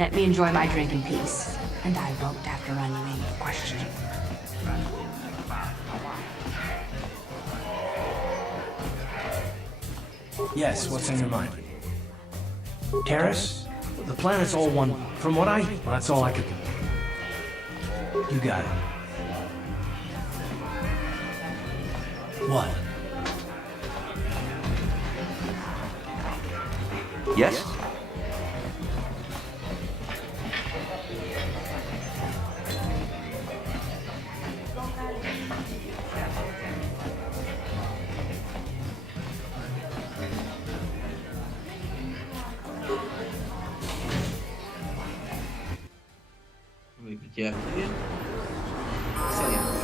Let me enjoy my drink in peace. And I won't have to run you any questioning. Yes, what's on your mind? Terrace? The planet's all one. From what well, that's all I could do. You got it. What? Yes? Vamos ver o que é aqui. Saímos.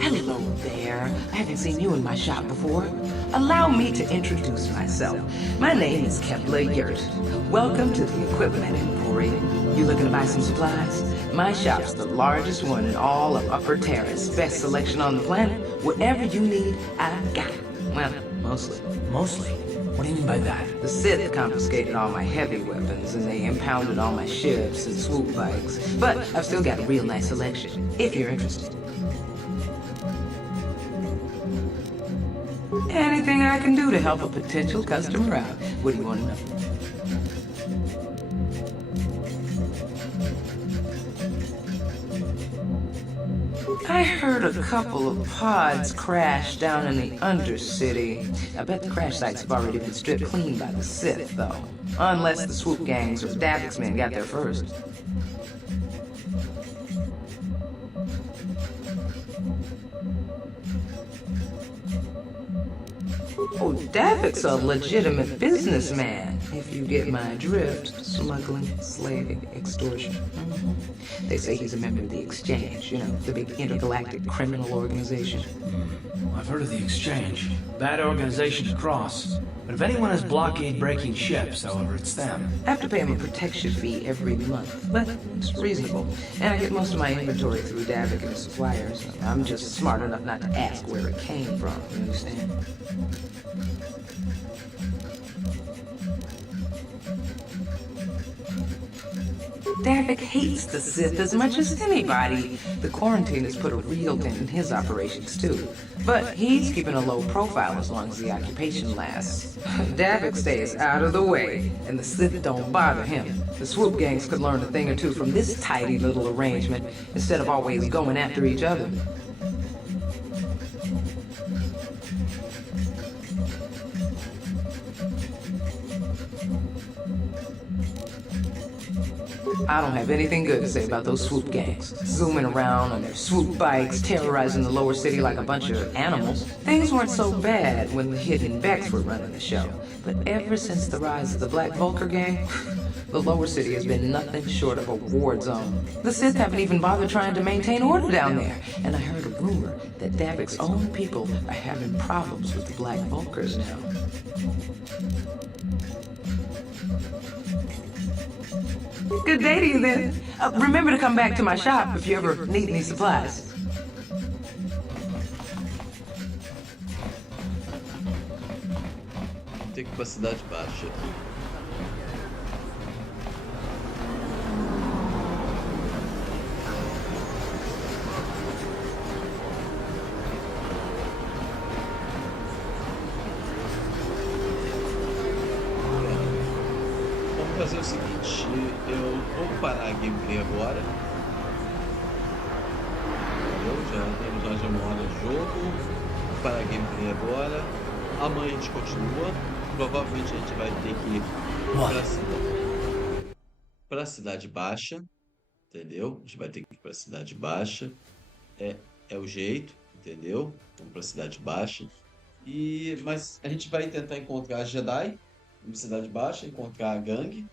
Hello there. I haven't seen you in my shop before. Allow me to introduce myself. My name is Kepler Yurt. Welcome to the Equipment Emporium. You looking to buy some supplies? My shop's the largest one in all of Upper Terrace. Best selection on the planet. Whatever you need, I've got it. Well, mostly. Mostly? What do you mean by that? The Sith confiscated all my heavy weapons, and they impounded all my ships and swoop bikes. But I've still got a real nice selection, if you're interested. Anything I can do to help a potential customer out. What do you want to know? I heard a couple of pods crash down in the Undercity. I bet the crash sites have already been stripped clean by the Sith, though. Unless the swoop gangs or Davik's men got there first. Oh, Davik's a legitimate businessman, if you get my drift. Smuggling, slaving, extortion. They say he's a member of the Exchange, you know, the big intergalactic criminal organization. I've heard of the Exchange. Bad organization to cross. But if anyone has blockade-breaking ships, however, it's them. I have to pay him a protection fee every month, but it's reasonable. And I get most of my inventory through Davik and his suppliers. I'm just smart enough not to ask where it came from, you understand? Davik hates the Sith as much as anybody. The quarantine has put a real dent in his operations, too. But he's keeping a low profile as long as the occupation lasts. Davik stays out of the way, and the Sith don't bother him. The swoop gangs could learn a thing or two from this tidy little arrangement, instead of always going after each other. I don't have anything good to say about those swoop gangs. Zooming around on their swoop bikes, terrorizing the lower city like a bunch of animals. Things weren't so bad when the Hidden Becks were running the show. But ever since the rise of the Black Vulcar gang, the lower city has been nothing short of a war zone. The Sith haven't even bothered trying to maintain order down there. And I heard a rumor that Davik's own people are having problems with the Black Vulcars now. Good day to you, then. Remember to come back to my shop if you ever need any supplies. Tem que ir pra Cidade Baixa. Fazer o seguinte, eu vou parar a gameplay agora. Entendeu? Já uma hora de jogo. Vou parar a gameplay agora. Amanhã a gente continua. Provavelmente a gente vai ter que ir pra cidade baixa. Entendeu? A gente vai ter que ir pra cidade baixa. É o jeito, entendeu? Vamos pra cidade baixa. Mas a gente vai tentar encontrar a Jedi. Cidade Baixa, encontrar a gangue,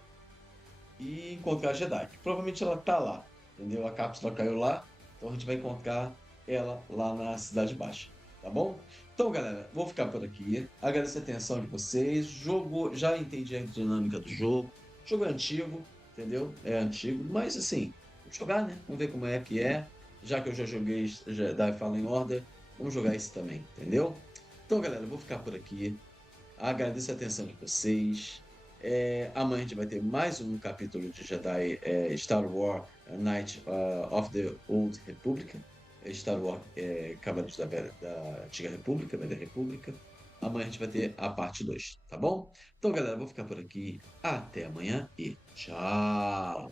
e encontrar a Jedi. Provavelmente ela tá lá, entendeu? A cápsula caiu lá, então a gente vai encontrar ela lá na Cidade Baixa, tá bom? Então, galera, vou ficar por aqui. Agradeço a atenção de vocês. Jogo, já entendi a dinâmica do jogo. O jogo é antigo, entendeu? É antigo, mas assim, vamos jogar, né? Vamos ver como é que é. Já que eu já joguei Jedi Fallen Order, vamos jogar esse também, entendeu? Então, galera, eu vou ficar por aqui. Agradeço a atenção de vocês. Amanhã a gente vai ter mais um capítulo de Jedi Star Wars Knights of the Old Republic. Star Wars Cavaleiros da Antiga República, Velha República. Amanhã a gente vai ter a parte 2, tá bom? Então, galera, vou ficar por aqui. Até amanhã e tchau!